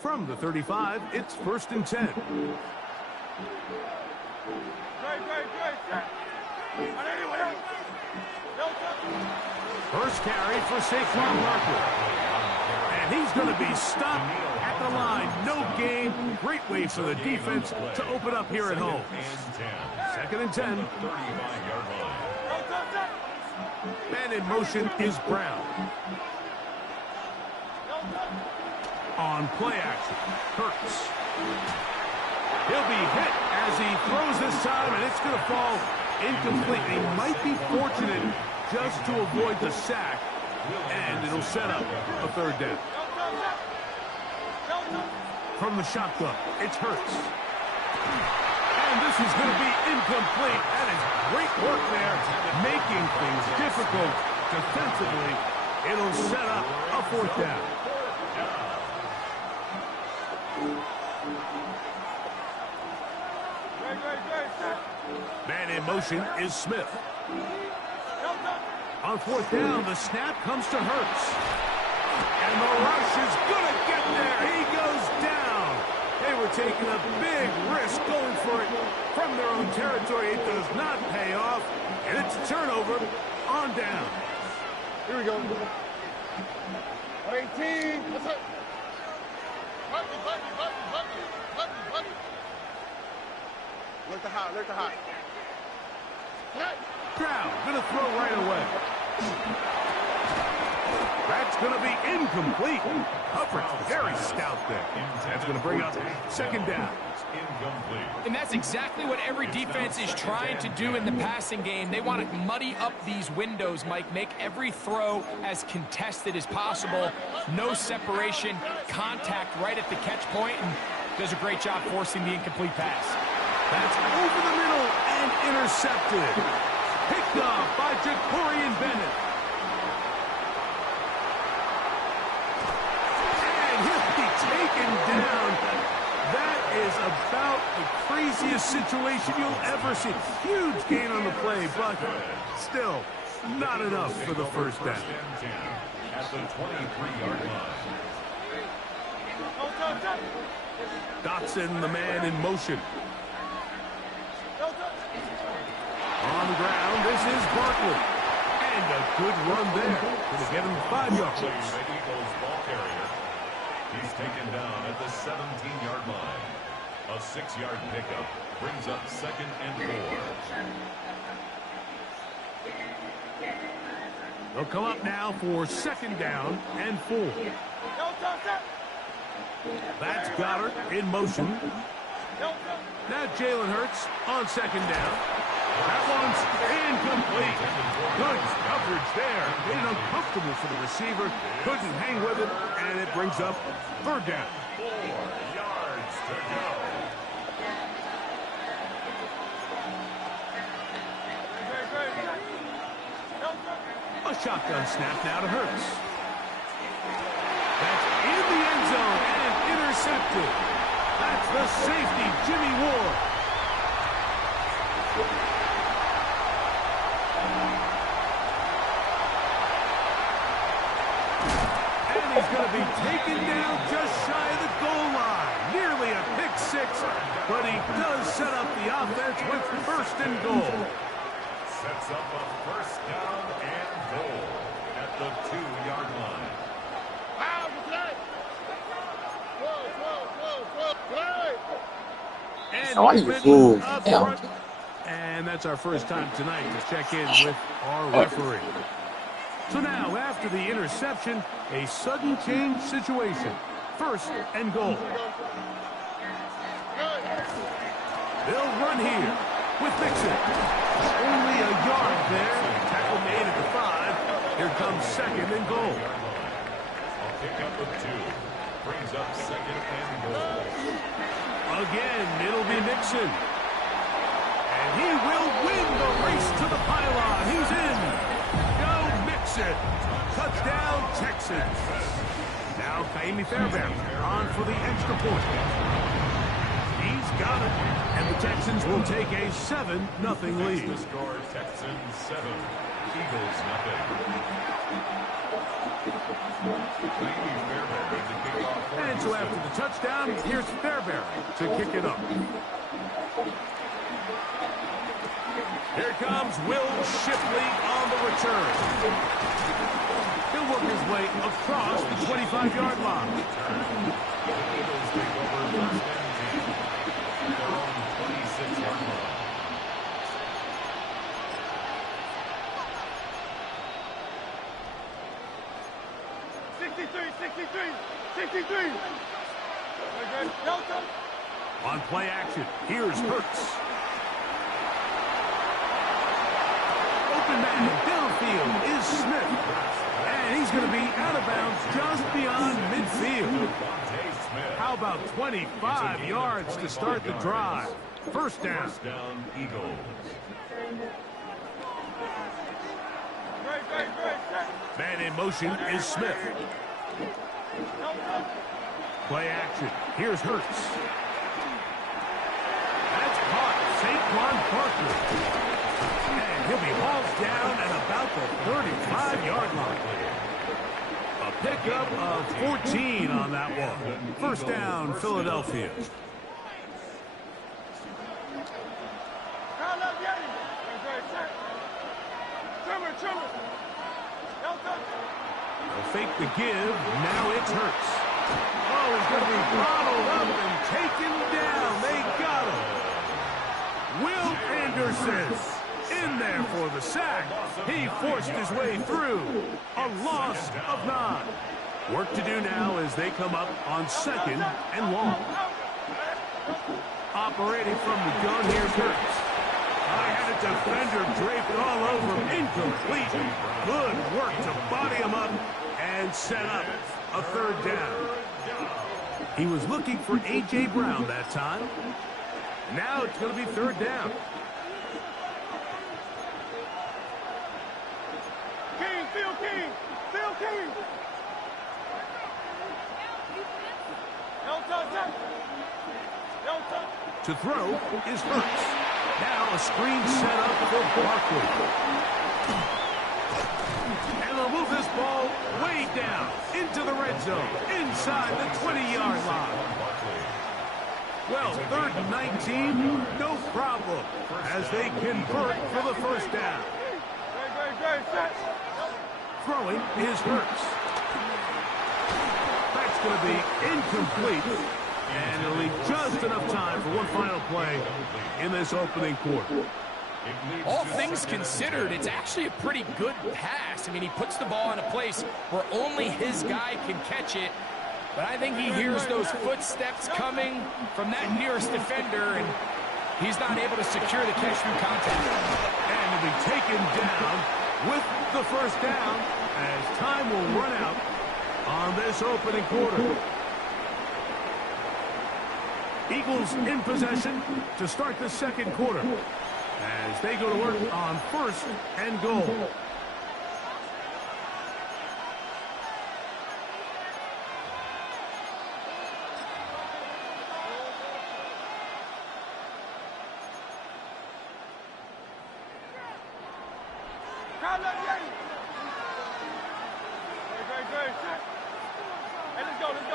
From the 35, it's 1st and 10. First carry for Saquon Barkley. And he's going to be stopped at the line. No gain. Great way for the defense to open up here at home. 2nd and 10. Man in motion is Brown. On play action, Hurts. He'll be hit as he throws this time, and it's going to fall incomplete. He might be fortunate just to avoid the sack, and it'll set up a 3rd down. From the shotgun, it's Hurts. And this is going to be incomplete. That is great work there, making things difficult defensively. It'll set up a 4th down. Man in motion is Smith. On 4th down, the snap comes to Hurts. And the rush is going to get there. He goes down. They were taking a big risk going for it from their own territory. It does not pay off. And it's a turnover on down. Here we go. 18. What's up? Button. Look to high. Brown gonna throw right away. That's gonna be incomplete. Coverage very stout there. That's gonna bring up 2nd down. And that's exactly what every defense is trying to do in the passing game. They want to muddy up these windows, Mike. Make every throw as contested as possible. No separation, contact right at the catch point, and does a great job forcing the incomplete pass. That's over the middle and intercepted. Picked off by Jacorian Bennett. And he'll be taken down. That is about the craziest situation you'll ever see. Huge gain on the play, but still not enough for the 1st down. At the 23-yard line. Dotson, the man in motion. On the ground, this is Barkley. And a good run there. Going to get him 5 yards. The Eagles ball carrier. He's taken down at the 17-yard line. A 6-yard pickup brings up 2nd and 4. They'll come up now for 2nd down and 4. That's Goddard in motion. Now Jalen Hurts on 2nd down. That one's incomplete. Good coverage there. Made it uncomfortable for the receiver. Couldn't hang with it, and it brings up 3rd down. 4 yards to go. A shotgun snap now to Hurts. That's in the end zone and intercepted. That's the safety, Jimmy Ward. And he's going to be taken down just shy of the goal line. Nearly a pick 6, but he does set up the offense with 1st and goal. Sets up a 1st down and goal at the 2-yard line. And Why you fool? up front And that's our first time tonight to check in with our referee. So now, after the interception, a sudden change situation. First and goal. They'll run here with Mixon. Only a yard there. Tackle made at the 5. Here comes second and goal. I'll pick up with 2. Brings up second and goal. Again, it'll be Mixon. And he will win the race to the pylon. He's in. Go Mixon. Touchdown, Texans. Now Kaimi Fairbairn on for the extra point. He's got it. And the Texans will take a 7-0 lead. The score, Texans 7, Eagles nothing. And so after the touchdown, here's Fairbairn to kick it up. Here comes Will Shipley on the return. He'll work his way across the 25-yard line. The Eagles take over first and 10. Their own 26-yard line. On play action, here's Hurts. Open man downfield is Smith. And he's going to be out of bounds just beyond midfield. How about 25 yards to start the drive? First down. First down, Eagles. Man in motion is Smith. Play action. Here's Hurts. That's caught. Saquon Barkley. And he'll be hauled down at about the 35-yard line. A pickup of 14 on that one. First down, Philadelphia. They'll fake the give. Now it's Hurts. Oh, he's going to be bottled up and taken down. They got him. Will Anderson in there for the sack. He forced his way through. A loss of 9. Work to do now as they come up on second and long. Operating from the gun, here's Hurts. I had a defender draped all over him. Incomplete. Good work to body him up and set up a third down. He was looking for A.J. Brown that time. Now it's going to be third down. Phil King. To throw is Hurts. Now a screen set up for Barkley. And they'll move this ball way down into the red zone, inside the 20-yard line. Well, third and 19, no problem, as they convert for the first down. Throwing is Hurts. That's going to be incomplete. And it'll leave just enough time for one final play in this opening quarter. All things considered, it's actually a pretty good pass. I mean, he puts the ball in a place where only his guy can catch it. But I think he hears those footsteps coming from that nearest defender, and he's not able to secure the catch through contact. And he'll be taken down with the first down as time will run out on this opening quarter. Eagles in possession to start the second quarter as they go to work on first and goal.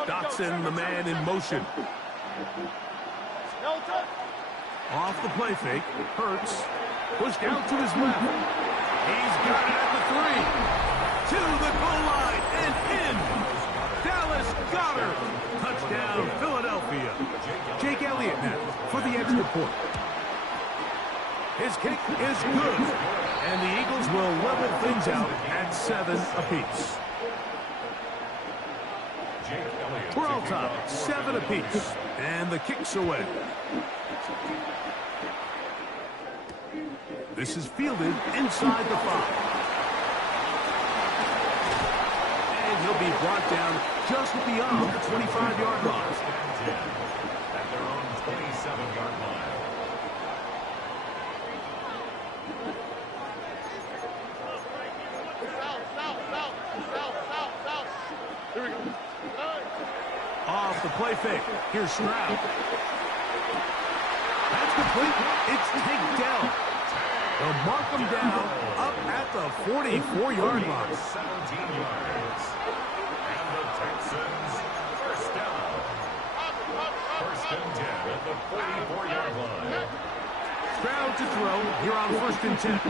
Dotson, the man in motion. Off the play fake, Hurts, pushed out to his left. He's got it at the 3. To the goal line and in. Dallas Goedert. Touchdown, Philadelphia. Jake Elliott now for the extra point. His kick is good. And the Eagles will level things out at 7 apiece. We're all tied, 7 apiece. And the kick's away. This is fielded inside the 5. And he'll be brought down just beyond the 25-yard line. At their own 27-yard line. Here we go. Off the play fake. Here's Stroud. That's complete. It's taken down. They'll mark him down up at the 44-yard line. 17 yards. And the Texans first down. First and 10 at the 44-yard line. Stroud to throw here on 1st and 10. It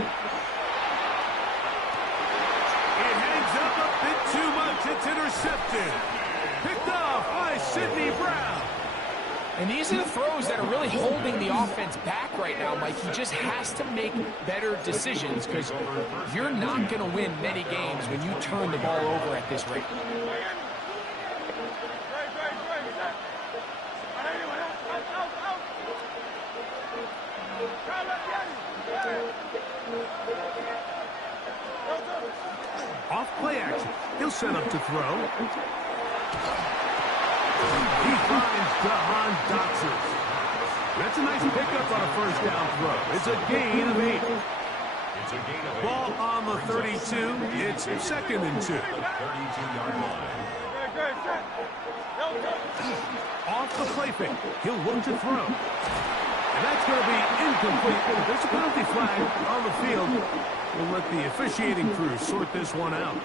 hangs up a bit too much. It's intercepted. Picked off by Sidney Brown. And these are the throws that are really holding the offense back right now, Mike. He just has to make better decisions because you're not going to win many games when you turn the ball over at this rate. Off play action. He'll set up to throw. He finds Jahan Dotson. That's a nice pickup on a first down throw. It's a gain of 8. It's a gain of 8. Ball on the 32. It's 2nd and 2. 32-yard line. Off the play fake. He'll look to throw. And that's going to be incomplete. There's a penalty flag on the field. We'll let the officiating crew sort this one out.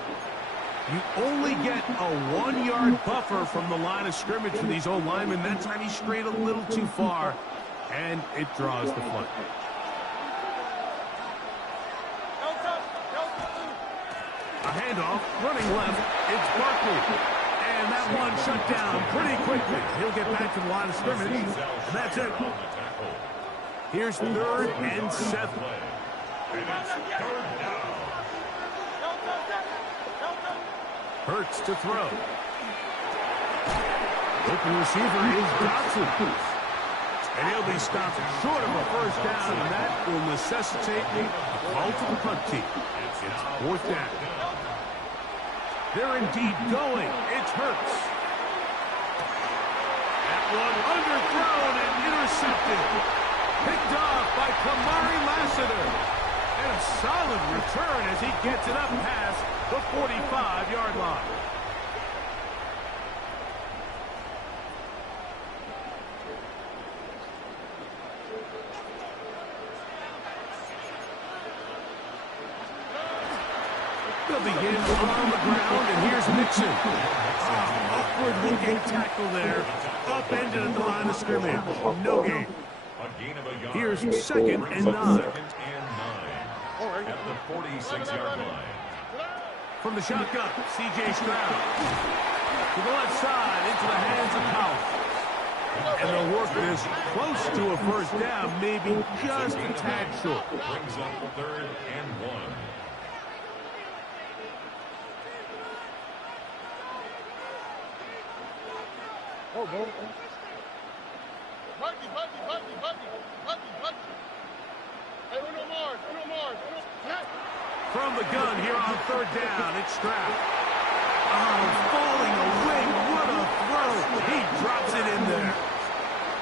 You only get a 1-yard buffer from the line of scrimmage for these old linemen. That time he strayed a little too far, and it draws the flag. A handoff, running left. It's Barkley. And that one shut down pretty quickly. He'll get back to the line of scrimmage, and that's it. Here's 3rd and 7. And it's 3rd down. Hurts to throw. Open receiver is Dotson. And he'll be stopped short of a first down, and that will necessitate a call to the punt team. It's 4th down. They're indeed going. It's Hurts. That one underthrown and intercepted. Picked off by Kamari Lassiter. And a solid return as he gets it up past the 45-yard line. They'll begin on the ground, and here's Mixon. Upward-looking tackle there. Upended at the line of scrimmage. No gain. Here's 2nd and 9. At the 46-yard line. From the shotgun, C.J. Stroud. To the left side, into the hands of Powell. And they'll work this close to a first down, maybe just a tad short. Brings up 3rd and 1. Oh, no. Buddy. Hey, Uno Mars. From the gun here on 3rd down, it's Stroud. Oh, falling away. What a throw. He drops it in there.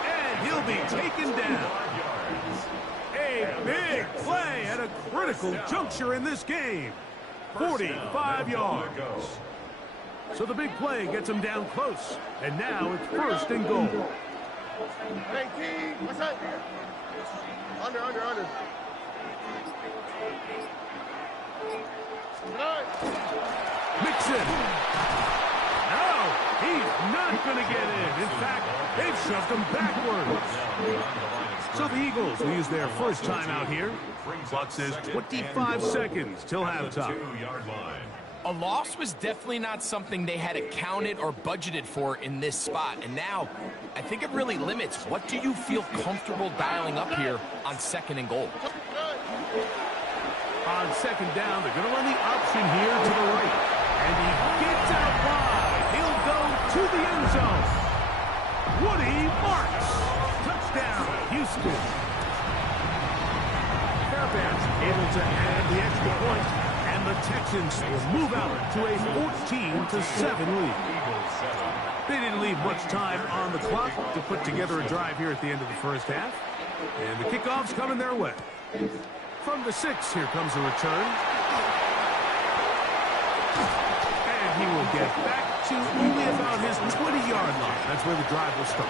And he'll be taken down. A big play at a critical juncture in this game. 45 yards. So the big play gets him down close. And now it's 1st and goal. Hey, King. What's that? Under. Mixon. No, he's not going to get in. In fact, they've shoved him backwards. So the Eagles will use their first time out here. Clock says 25 seconds till halftime. A loss was definitely not something they had accounted or budgeted for in this spot. And now, I think it really limits what do you feel comfortable dialing up here on 2nd and goal. On second down, they're going to run the option here to the right. And he gets out wide. He'll go to the end zone. Woody marks. Touchdown, Houston. Fairbanks able to add the extra point. And the Texans will move out to a 14-7 lead. They didn't leave much time on the clock to put together a drive here at the end of the first half. And the kickoff's coming their way. From the 6, here comes a return. And he will get back to only about his 20-yard line. That's where the drive will start.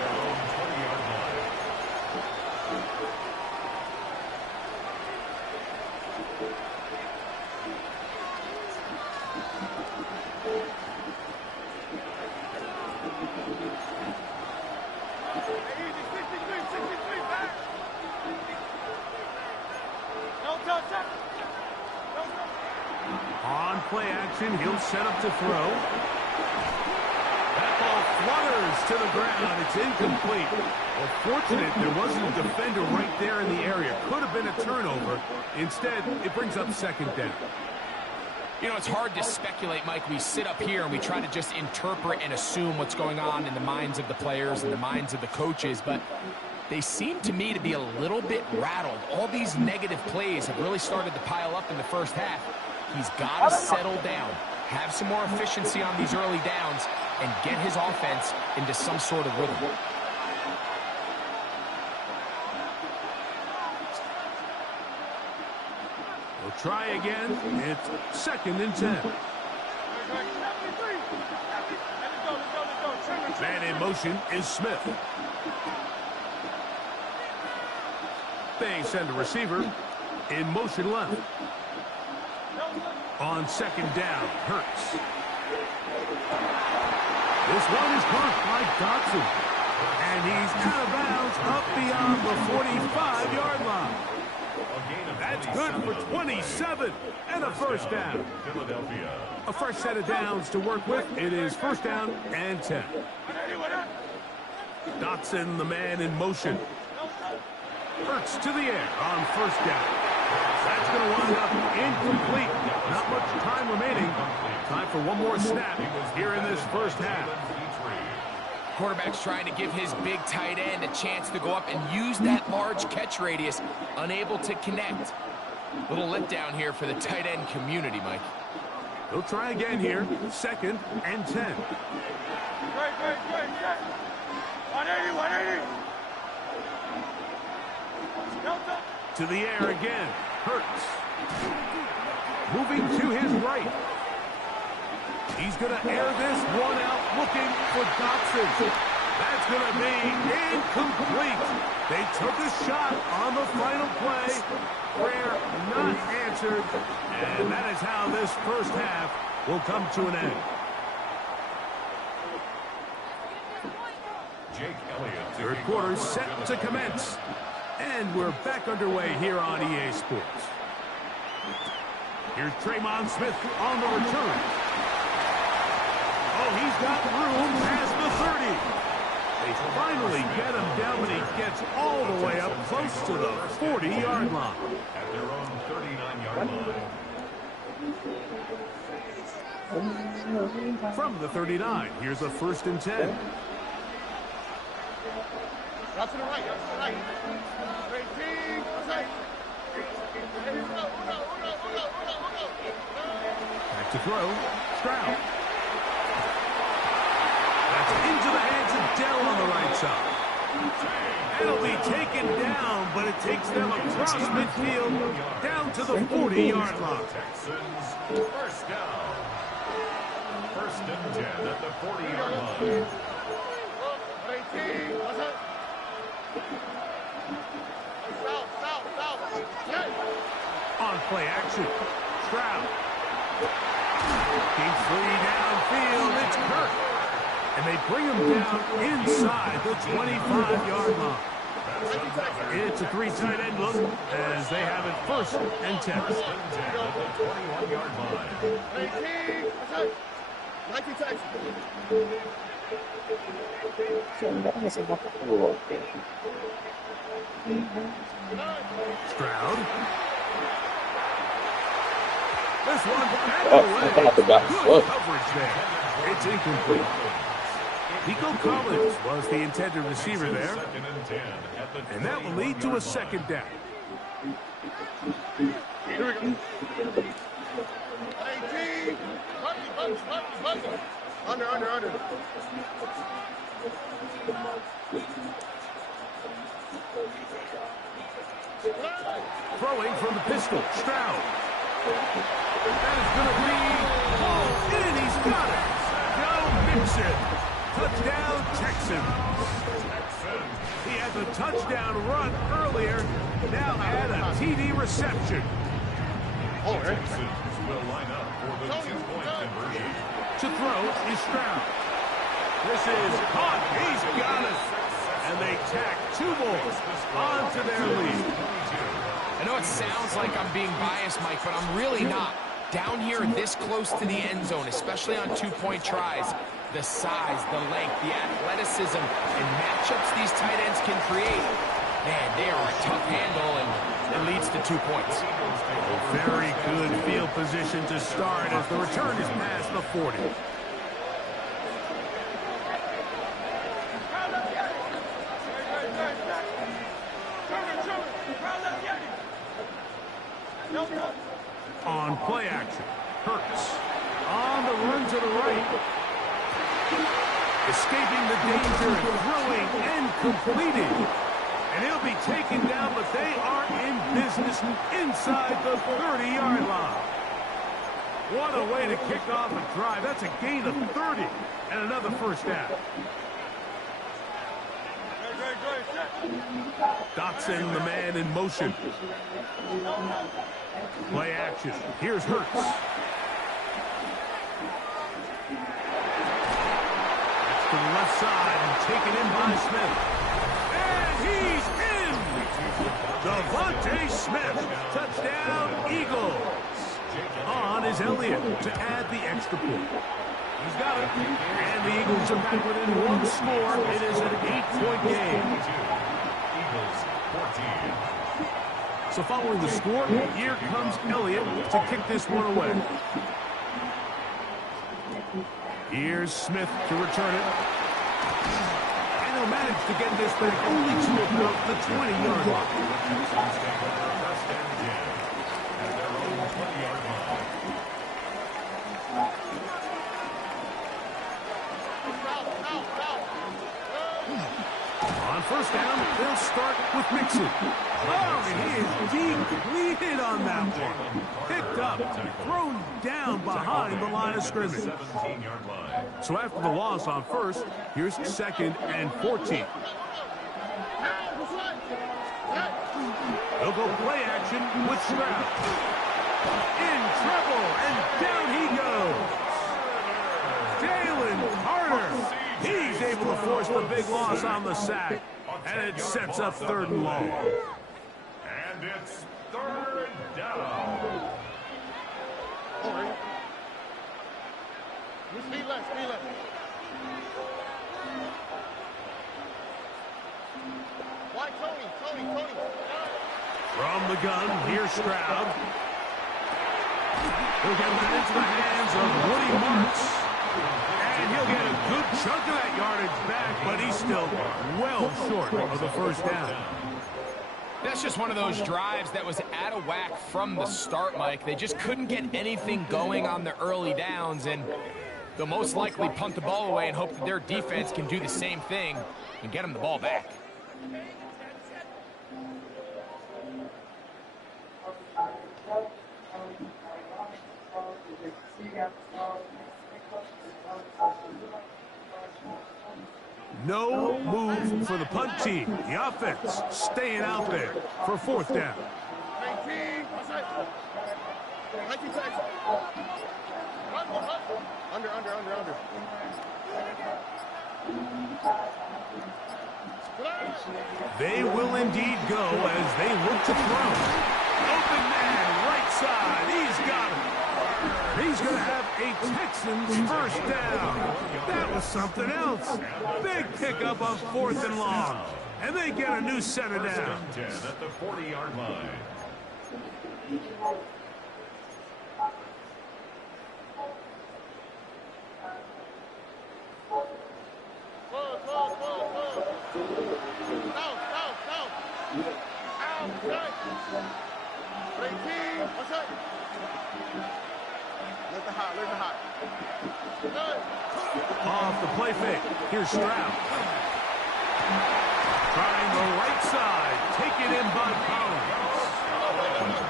On play action, he'll set up to throw. That ball flutters to the ground. It's incomplete. Well, fortunate there wasn't a defender right there in the area. Could have been a turnover. Instead, it brings up second down. You know, it's hard to speculate, Mike. We sit up here and we try to just interpret and assume what's going on in the minds of the players and the minds of the coaches, but they seem to me to be a little bit rattled. All these negative plays have really started to pile up in the first half. He's got to settle down, have some more efficiency on these early downs, and get his offense into some sort of rhythm. We'll try again. It's 2nd and 10. Man in motion is Smith. They send a receiver in motion left. On second down, Hurts. This one is caught by Dotson. And he's out of bounds up beyond the 45-yard line. That's good for 27 and a first down. A fresh set of downs to work with. It is 1st down and 10. Dotson, the man in motion. Hurts to the air on 1st down. That's going to wind up incomplete. Not much time remaining. Time for one more snap here in this first half. Quarterback's trying to give his big tight end a chance to go up and use that large catch radius. Unable to connect. Little letdown here for the tight end community, Mike. They'll try again here. 2nd and 10. Great. 180. To the air again. Hurts. Moving to his right. He's going to air this one out looking for Dotson. That's going to be incomplete. They took a shot on the final play. Prayer not answered. And that is how this first half will come to an end. Third quarter set to commence. And we're back underway here on EA Sports. Here's Draymond Smith on the return. Oh, he's got room past the 30. They finally get him down, but he gets all the way up close to the 40-yard line. At their own 39-yard line. From the 39, here's a 1st and 10. Out to the right. Back to throw. Stroud. That's into the hands of Dell on the right side. It'll be taken down, but it takes them across midfield down to the 40-yard line. Texans, 1st down. 1st and 10 at the 40-yard line. On play action, Stroud. Keeps 3 downfield, it's Kirk. And they bring him down inside the 25-yard line. It's a 3 tight end look as they have it 1st and 10. 1st and 10 at the 21-yard line. 19 Texans. Stroud. This one back Oh, away. I thought the back Good foot. coverage there. It's incomplete. Nico Collins was the intended receiver there. And that will lead to a second down. Here we go. 18. Under. Throwing from the pistol, Stroud. That is going to be ball in. He's got it. Joe Mixon. Touchdown, Texans. He had the touchdown run earlier. Now add a TD reception. Oh, right. Texans will line up for the two-point conversion. To throw is Stroud. This is caught. He's got it. And they tack 2 more onto their lead. I know it sounds like I'm being biased, Mike, but I'm really not. Down here this close to the end zone, especially on 2-point tries, the size, the length, the athleticism, and matchups these tight ends can create, man, they are a tough handle, and it leads to 2 points. Very good field position to start as the return is past the 40. On play action, Hurts on the run to the right. Escaping the danger and throwing and completing. And he'll be taken down, but they are in business inside the 30-yard line. What a way to kick off a drive. That's a gain of 30 and another first down. Dotson, the man in motion. Play action. Here's Hurts. That's to the left side and taken in by Smith. And he's in! Devontae Smith. Touchdown, Eagles. On is Elliott to add the extra point. He's got it. And the Eagles are back within 1 score. It is an 8-point game. So following the score, here comes Elliott to kick this one away. Here's Smith to return it. And he'll manage to get this back only to about the 20-yard line. On first down, they'll start with Mixon. Oh, and he is depleted on that one. Picked up, thrown down behind the line of scrimmage. So after the loss on first, here's 2nd and 14. They'll go play action with Stroud. In trouble, and down he goes. Jalen Carter. He's able to force the big loss on the sack. And it sets up 3rd and long. And it's 3rd down. All right. Speed left. Why, Tony? From the gun, here's Stroud. He'll get that into the hands of Woody Marks. And he'll get a good chunk of that yardage back, but he's still well short of the first down. That's just one of those drives that was out of whack from the start, Mike. They just couldn't get anything going on the early downs, and they'll most likely punt the ball away and hope that their defense can do the same thing and get them the ball back. No move for the punt team. The offense staying out there for 4th down. 19. Under. They will indeed go as they look to throw. Open man, right side. He's got it. He's going to have a Texans first down. That was something else. Big pickup of 4th and long. And they get a new set of downs. 10 at the 40-yard line. Let the hot, let the hot. Off the play fake. Here's Stroud. Trying the right side. Taken in by Collins.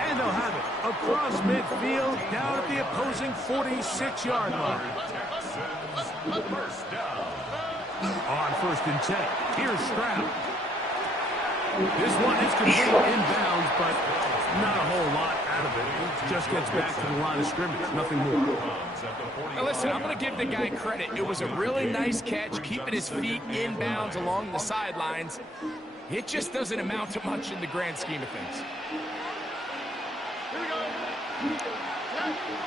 And they'll have it across midfield down at the opposing 46-yard line. First down. On 1st and 10. Here's Stroud. This one is complete inbounds, but not a whole lot out of it. Just gets back to the line of scrimmage. Nothing more. Now listen, I'm going to give the guy credit. It was a really nice catch, keeping his feet inbounds along the sidelines. It just doesn't amount to much in the grand scheme of things. Here we go.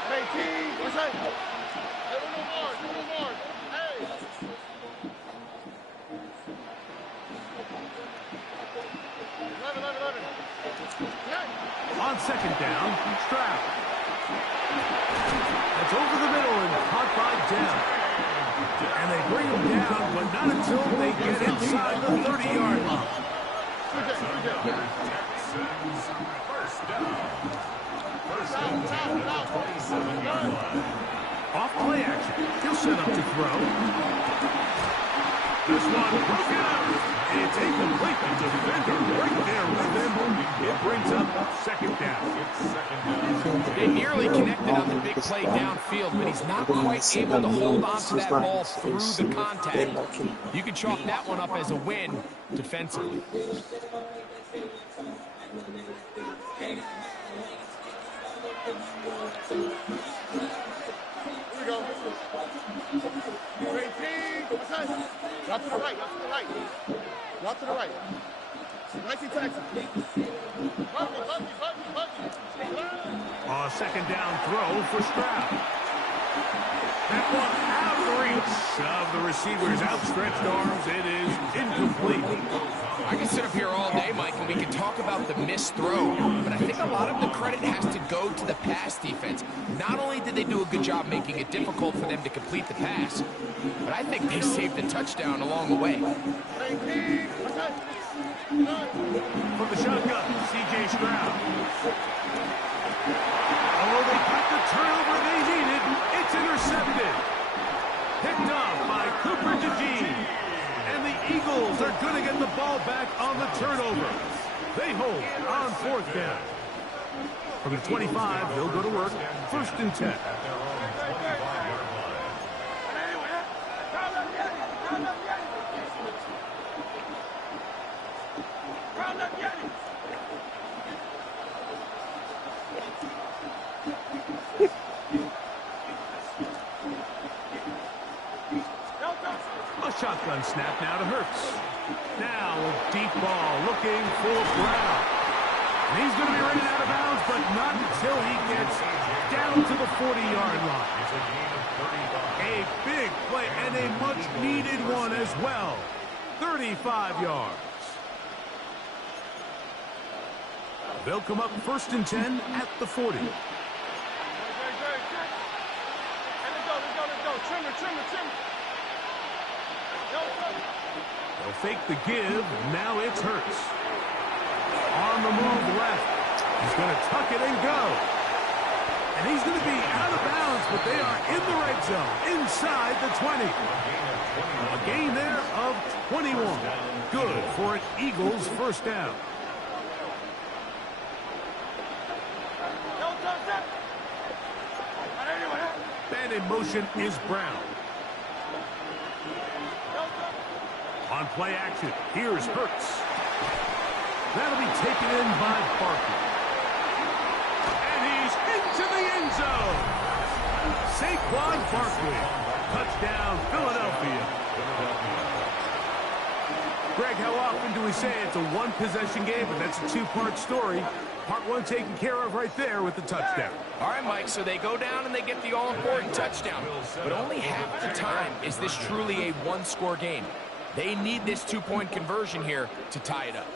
Hey, team. What's that? Hey, one more. Hey. Love it. On 2nd down, Stroud. That's over the middle and caught by Dell. And they bring him down, but not until they get inside the 30-yard line. First down. First and 10 at the 27-yard line. Off play action. He'll set up to throw. This one broken up. It's incomplete. The defender right there with him. It brings up 2nd down. They nearly connected on the big play downfield, but he's not quite able to hold on to that ball through the contact. You can chalk that one up as a win defensively. Here we go. Great team. What's that? Drop to the right. Drop to the right. 19 Texas. Buggy. A 2nd down throw for Stroud. That one out of the reach of the receiver's outstretched arms. It is incomplete. I can sit up here all day, Mike, and we can talk about the missed throw, but I think a lot of the credit has to go to the pass defense. Not only did they do a good job making it difficult for them to complete the pass, but I think they saved a touchdown along the way. From the shotgun, C.J. Stroud. Oh, they got the turnover they needed. It's intercepted. Picked up by Cooper DeGene. And the Eagles are going to get the ball back on the turnover. They hold on 4th down. From the 25, they'll go to work. 1st and 10. A shotgun snap now to Hurts. Now a deep ball looking for Brown. And he's going to be running out of bounds, but not until he gets down to the 40-yard line. A big play and a much-needed one as well. 35 yards. They'll come up 1st and 10 at the 40. Let's go. Trim. They'll fake the give. Now it's Hurts. On the move left. He's going to tuck it and go. And he's going to be out of bounds, but they are in the red zone, inside the 20. A gain there of 21. Good for an Eagles 1st down. And in motion is Brown. On play action, here's Hurts. That'll be taken in by Barkley. And he's into the end zone. Saquon Barkley. Touchdown, Philadelphia. Greg, how often do we say it's a one-possession game, but that's a two-part story? Part one taken care of right there with the touchdown. All right, Mike, so they go down and they get the all-important touchdown. But only half the time is this truly a one-score game. They need this two-point conversion here to tie it up.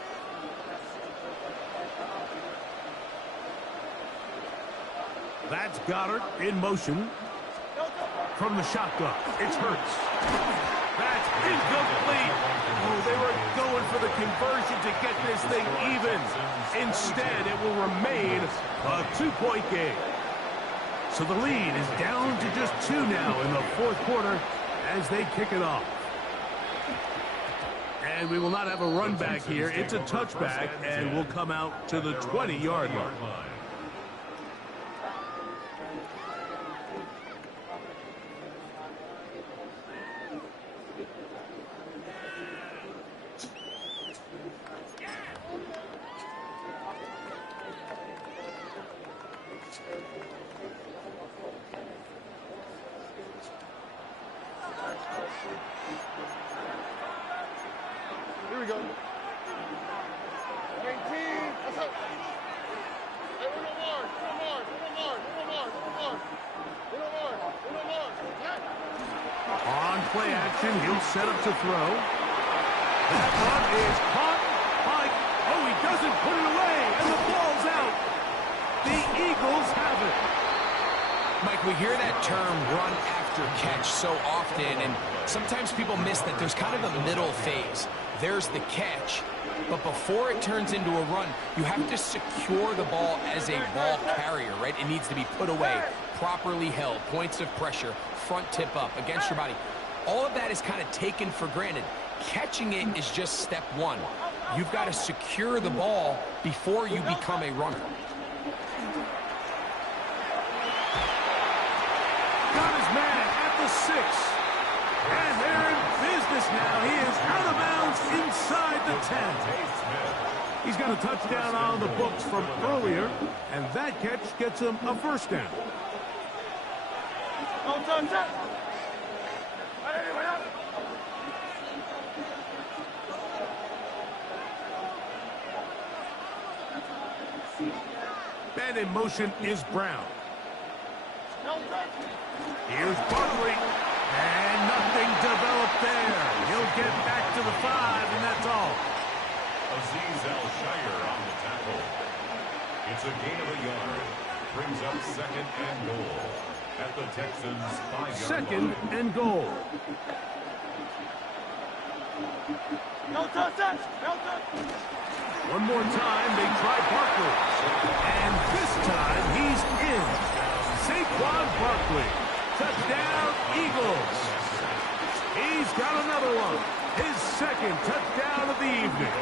That's Goddard in motion. From the shotgun, it's Hurts. That's incomplete. Oh, they were going for the conversion to get this thing even. Instead, it will remain a 2-point game. So the lead is down to just 2 now in the fourth quarter as they kick it off. And we will not have a run back here. It's a touchback, and we'll come out to the 20-yard line. Here we go. 18. Let's go. Hey, one more. On play action, he'll set up to throw. That run is caught by... Oh, he doesn't put it away, and the ball's out. The Eagles have it. Mike, we hear that term run after catch so often, and sometimes people miss that there's kind of a middle phase. There's the catch, but before it turns into a run, you have to secure the ball as a ball carrier, right? It needs to be put away, properly held, points of pressure, front tip up against your body. All of that is kind of taken for granted. Catching it is just step one. You've got to secure the ball before you become a runner. Got his man at the 6. And they're in business now. He is out of bounds inside the 10. He's got a touchdown on the books from earlier, and that catch gets him a first down. Man in motion is Brown. Here's Barkley. And nothing developed there. He'll get back to the 5, and that's all. Azeez Al-Shire on the tackle. It's a gain of a yard. Brings up second and goal at the Texans' 5-yard line. Second and goal. One more time, they try Barkley. And this time, he's in. Saquon Barkley. Touchdown, Eagles. He's got another one. His second touchdown of the evening.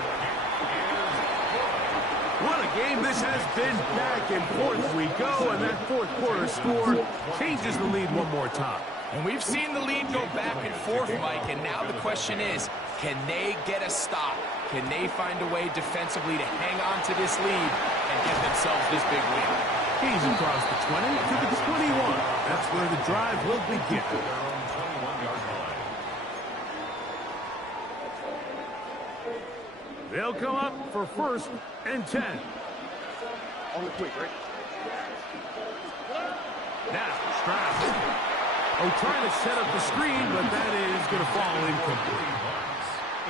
What a game this has been. Back and forth we go, and that fourth quarter score changes the lead one more time. And we've seen the lead go back and forth, Mike, and now the question is, can they get a stop? Can they find a way defensively to hang on to this lead and get themselves this big win? He's across the 20 to the 21. That's where the drive will begin. Their own 21-yard line. They'll come up for first and 10. On the quick, right? Now, Stroud. Oh, trying to set up the screen, but that is going to fall incomplete.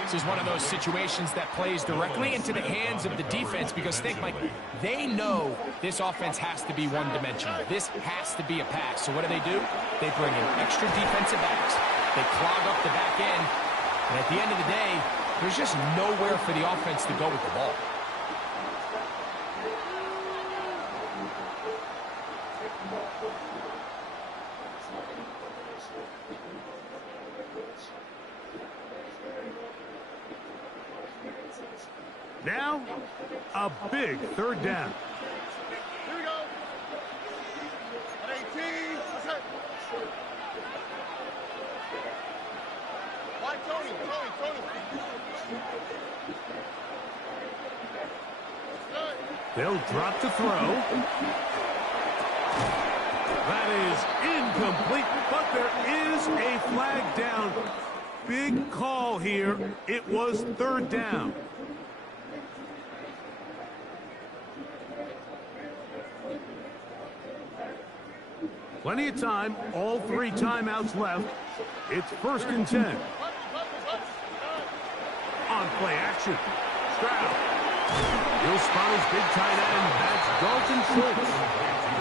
This is one of those situations that plays directly into the hands of the defense because think, Mike, they know this offense has to be one-dimensional. This has to be a pass. So what do? They bring in extra defensive backs. They clog up the back end. And at the end of the day, there's just nowhere for the offense to go with the ball. Now, a big third down. Here we go. At 18. Let's hit. Why Tony? Good. They'll drop to throw. That is incomplete, but there is a flag down. Big call here. It was third down. Plenty of time, all 3 timeouts left. It's first and 10. On play action, Stroud. He'll spot his big tight end. That's Dalton Schultz.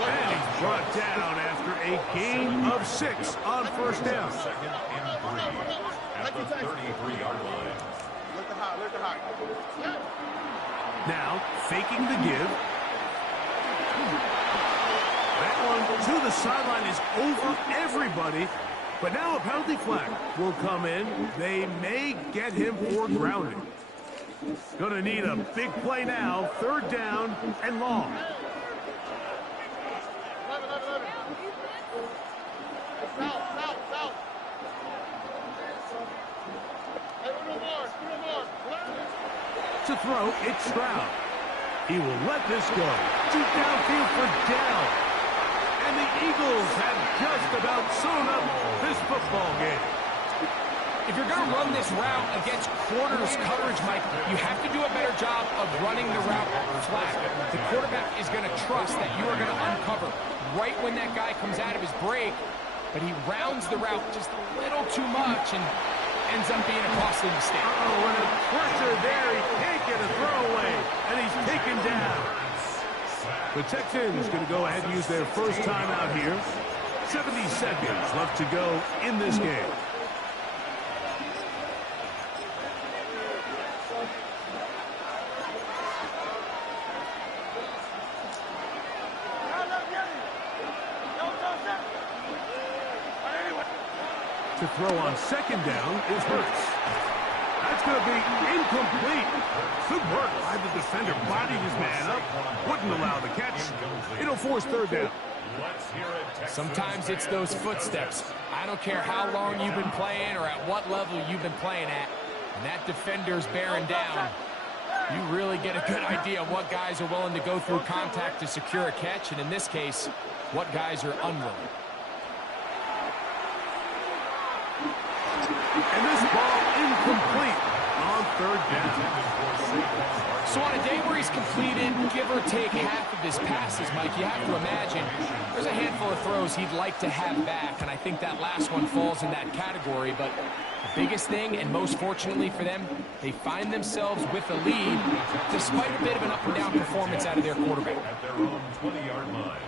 And he's brought down after a gain of 6 on first down. Second and 3 at the 33-yard line. Look the high. Now, faking the give. to the sideline is over everybody. But now a penalty flag will come in. They may get him for grounding. Gonna need a big play now. 3rd down and long. To throw, it's Stroud. He will let this go. Deep downfield for down. And the Eagles have just about sewn up this football game. If you're going to run this route against quarters coverage, Mike, you have to do a better job of running the route flat. The quarterback is going to trust that you are going to uncover right when that guy comes out of his break, but he rounds the route just a little too much and ends up being a costly mistake. Uh-oh, and a pressure there. He can't get a throwaway, and he's taken down. The Texans going to go ahead and use their first timeout here. 70 seconds left to go in this game. To throw on 2nd down is Hurts. That's going to be incomplete. Good work by the defender. Bodied his man up. Wouldn't allow the catch. It'll force 3rd down. Sometimes it's those footsteps. I don't care how long you've been playing or at what level you've been playing at. When that defender's bearing down, you really get a good idea of what guys are willing to go through contact to secure a catch, and in this case, what guys are unwilling. And this ball incomplete on 3rd down. So on a day where he's completed, give or take half of his passes, Mike, you have to imagine there's a handful of throws he'd like to have back, and I think that last one falls in that category. But the biggest thing, and most fortunately for them, they find themselves with a lead despite a bit of an up-and-down performance out of their quarterback. At their own 20-yard line.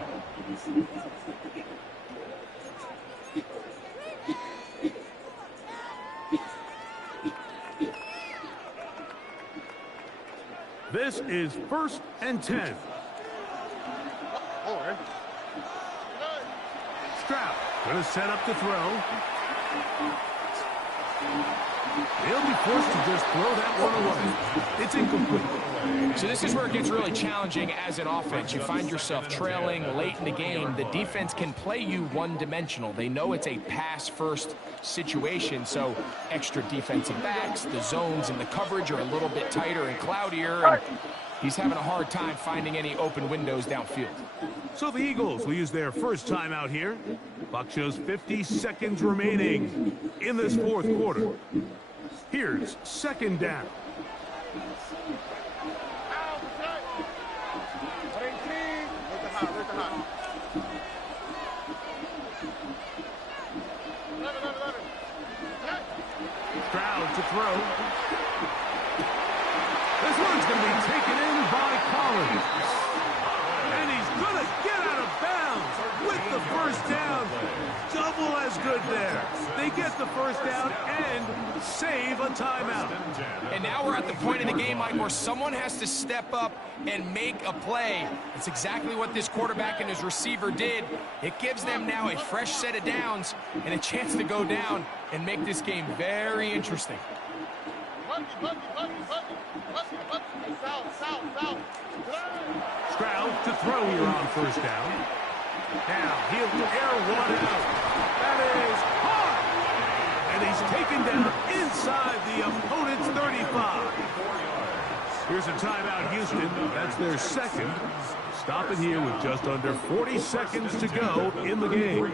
This is 1st and 10. Stroud going to set up the throw. He'll be forced to just throw that one away. It's incomplete. So this is where it gets really challenging as an offense. You find yourself trailing late in the game. The defense can play you one-dimensional. They know it's a pass-first situation, so extra defensive backs, the zones and the coverage are a little bit tighter and cloudier, and he's having a hard time finding any open windows downfield. So the Eagles will use their first timeout here. Clock shows 50 seconds remaining in this 4th quarter. Here's 2nd down. Stroud to throw. This one's going to be taken in by Collins. And he's going to get out of bounds with the 1st down. Double as good there. They get the 1st down and save a timeout. And now we're at the point in the game, Mike, where someone has to step up and make a play. That's exactly what this quarterback and his receiver did. It gives them now a fresh set of downs and a chance to go down and make this game very interesting. Stroud to throw here on 1st down. Now he'll air one out. That is hard. And he's taken down inside the opponent's 35. Here's a timeout, Houston. That's their 2nd. Stop it here with just under 40 seconds to go in the game.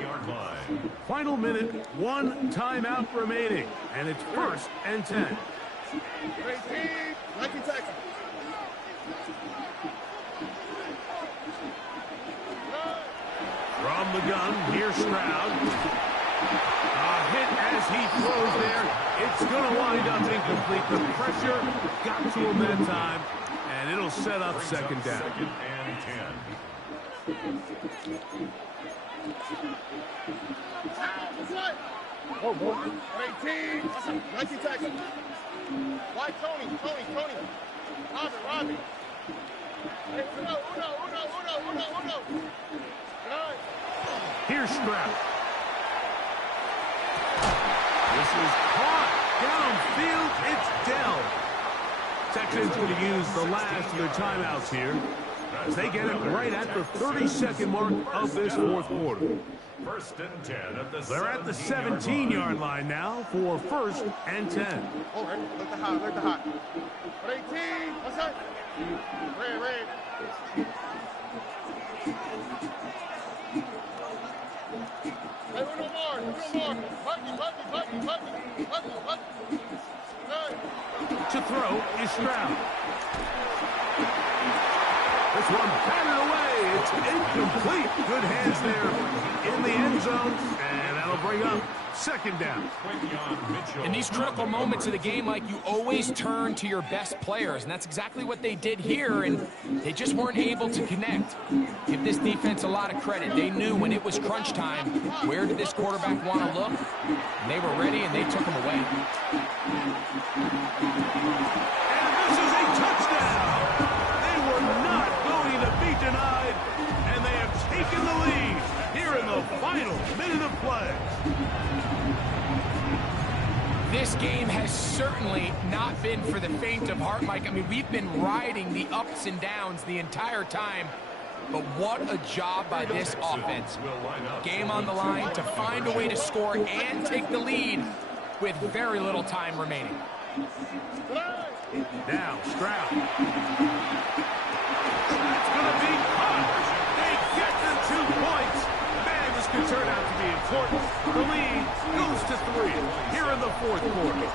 Final minute, 1 timeout remaining. And it's 1st and 10. From the gun, here's Stroud. A hit as he throws there. It's going to wind up incomplete. The pressure got to him that time, and it'll set up 2nd down. 2nd and 10. Oh, boy. 18. 19 seconds. Why Tony? Robbie. Hey, Uno. Here's Stroud. This is caught. Downfield, it's Dell. Texans going to use the last of their timeouts here as they get it right at the 32nd mark of this fourth quarter. First and 10 at the They're at the 17-yard line now for first and 10. Oh, red. Look the hot. Look the hot. 18. What's that? Red, red. Hey, no more. Button. To throw is Stroud. This one batted away. It's incomplete. Good hands there in the end zone. And that'll bring up second down. In these critical moments of the game, like, you always turn to your best players, and that's exactly what they did here, and they just weren't able to connect. Give this defense a lot of credit. They knew when it was crunch time, where did this quarterback want to look? And they were ready, and they took him away. And this is a touchdown. They were not going to be denied, and they have taken the lead here in the final minute of play. This game has certainly not been for the faint of heart, Mike. I mean, we've been riding the ups and downs the entire time, but what a job by this offense. Game on the line to find a way to score and take the lead with very little time remaining. Now, Stroud. That's going to be caught. They get the 2 points. Man, this could turn out to be important. The lead goes to 3 here in the fourth quarter.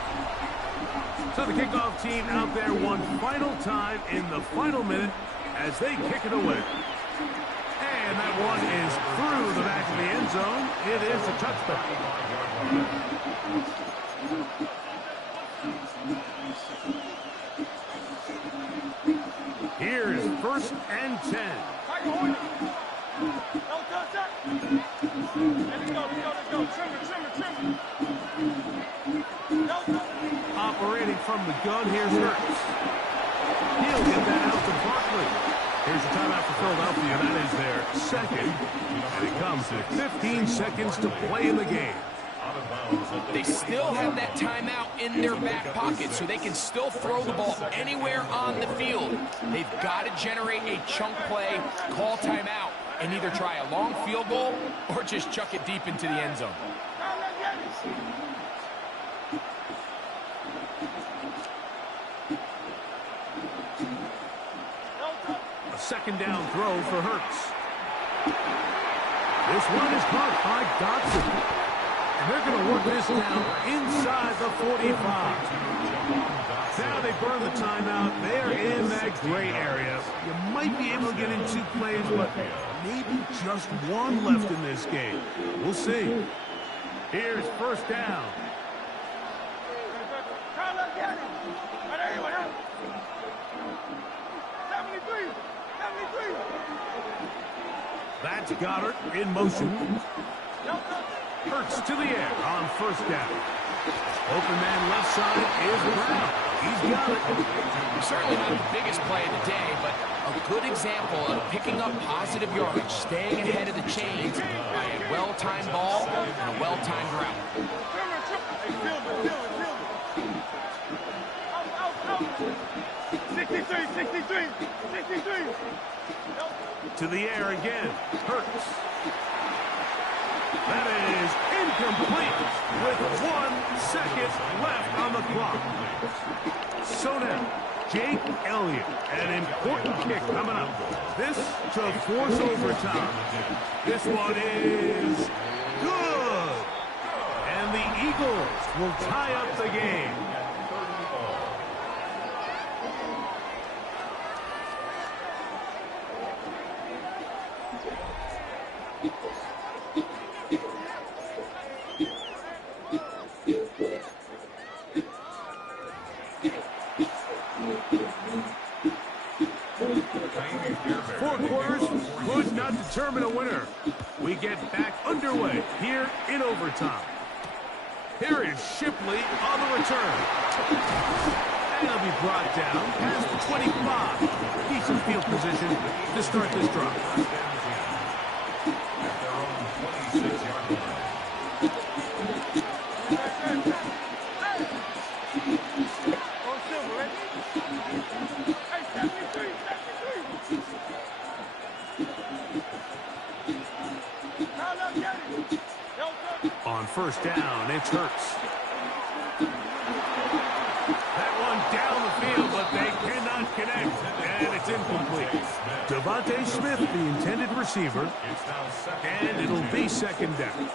So the kickoff team out there one final time in the final minute as they kick it away. And that one is through the back of the end zone. It is a touchback. Here's first and 10. Operating from the gun, here's Hurts. He'll get that out to Barkley. Here's a timeout for Philadelphia. That is their second. And it comes with 15 seconds to play in the game. They still have that timeout in their back pocket, so they can still throw the ball anywhere on the field. They've got to generate a chunk play, call timeout, and either try a long field goal or just chuck it deep into the end zone. A second down throw for Hurts. This one is caught by Dotson. And they're going to work this down inside the 45. Now they burn the timeout. They are in that gray area. You might be able to get in 2 plays, but maybe just one left in this game. We'll see. Here's first down. That's Goddard in motion. Hurts to the air on first down. Open man left side is Brown. He's got it. Certainly not the biggest play of the day, but a good example of picking up positive yardage, staying ahead of the chains by a well-timed ball and a well-timed route. 63. To the air again. Hurts. That is incomplete with 1 second left on the clock. So now, Jake Elliott, an important kick coming up. This to force overtime. This one is good. And the Eagles will tie up the game. Determine a winner. We get back underway here in overtime. Here is Shipley on the return. And he'll be brought down past the 25. Decent field position to start this drive. On first down, it's Hurts. That one down the field, but they cannot connect, and it's incomplete. Devontae Smith, the intended receiver, and it'll be second down.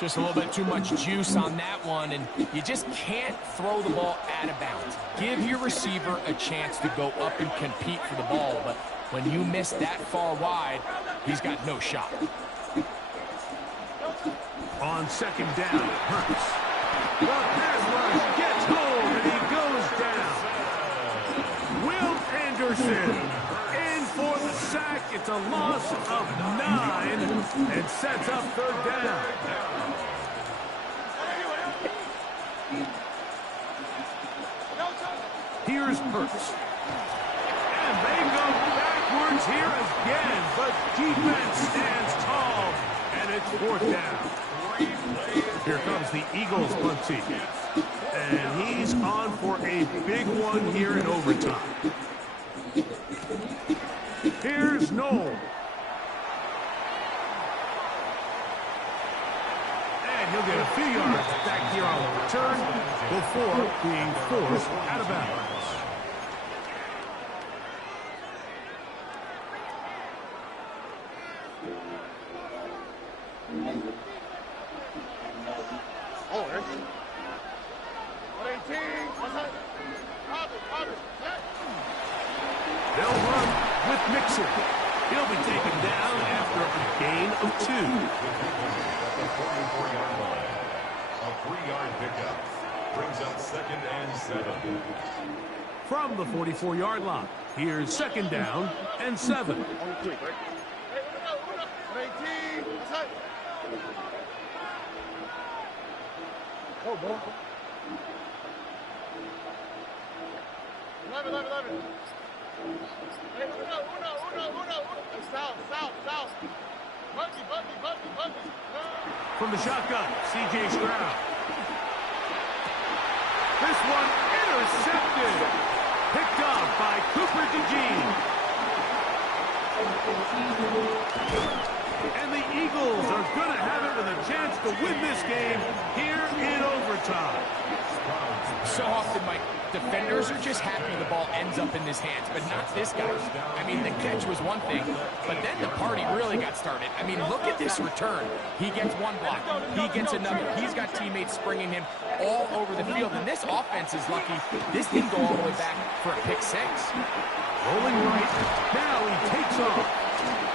Just a little bit too much juice on that one, and you just can't throw the ball out of bounds. Give your receiver a chance to go up and compete for the ball, but when you miss that far wide, he's got no shot. On second down, Hurts. The pass rush gets home, and he goes down. Will Anderson in for the sack. It's a loss of 9 and sets up third down. Here's Hurts. And they go backwards here again, but defense stands tall, and it's fourth down. Here comes the Eagles punt team. And he's on for a big one here in overtime. Here's Noel. And he'll get a few yards back here on the return before being forced out of bounds. They'll run with Mixon. He'll be taken down after a gain of 2. At the 44-yard line, a 3-yard pickup brings up second and 7. From the 44-yard line, here's second down and 7. Oh, boy. 11. Hey, uno. South. Bundy. From the shotgun, C.J. Stroud. This one intercepted. Picked off by Cooper DeJean. And the Eagles are going to have it with a chance to win this game here in overtime. So often, Mike, defenders are just happy the ball ends up in his hands, but not this guy. I mean, the catch was one thing, but then the party really got started. I mean, look at this return. He gets one block. He gets another. He's got teammates springing him all over the field, and this offense is lucky. This didn't go all the way back for a pick 6. Rolling right. Now he takes off.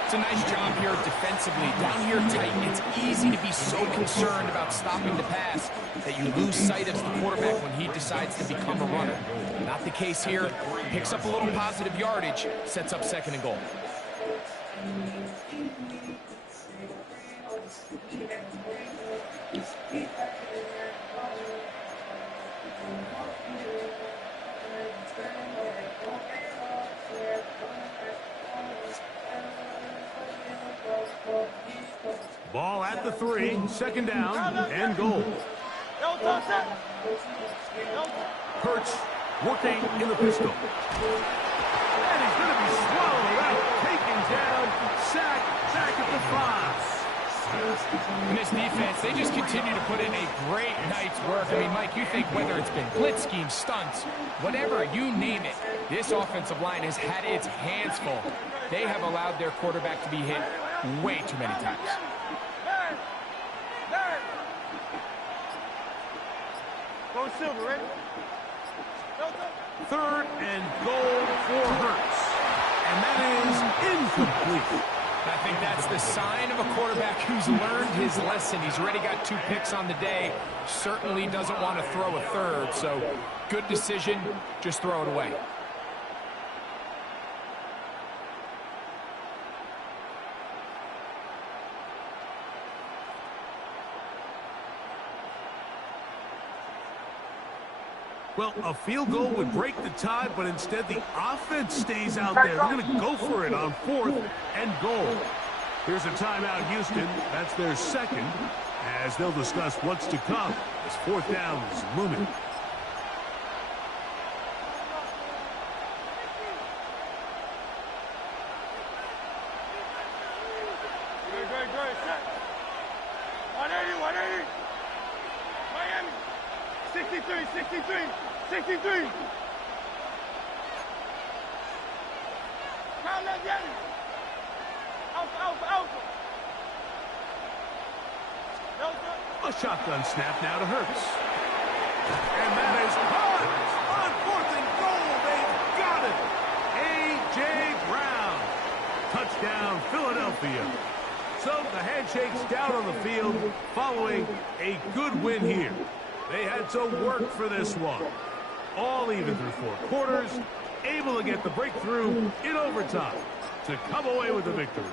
It's a nice job here defensively. Down here tight, it's easy to be so concerned about stopping the pass that you lose sight of the quarterback when he decides to become a runner. Not the case here. Picks up a little positive yardage, sets up second and goal. Ball at the 3, second down and goal. Hurts working in the pistol. And he's going to be swallowed up, taken down, sacked back at the 5. In this defense, they just continue to put in a great night's work. I mean, Mike, you think whether it's been blitz schemes, stunts, whatever, you name it, this offensive line has had its hands full. They have allowed their quarterback to be hit way too many times. Go Silver, ready? Third and goal for Hurts. And that is incomplete. I think that's the sign of a quarterback who's learned his lesson. He's already got 2 picks on the day. Certainly doesn't want to throw a third. So good decision. Just throw it away. Well, a field goal would break the tie, but instead the offense stays out there. They're going to go for it on 4th and goal. Here's a timeout, Houston. That's their second, as they'll discuss what's to come as 4th down is looming. 180, 180. Miami. 63, 63, 63. Count that Jenny. Alpha, alpha, alpha. A shotgun snap now to Hurts. And that is caught on 4th and goal. They've got it. A.J. Brown. Touchdown, Philadelphia. So the handshake's down on the field following a good win here. They had to work for this one. All even through 4 quarters, able to get the breakthrough in overtime to come away with the victory.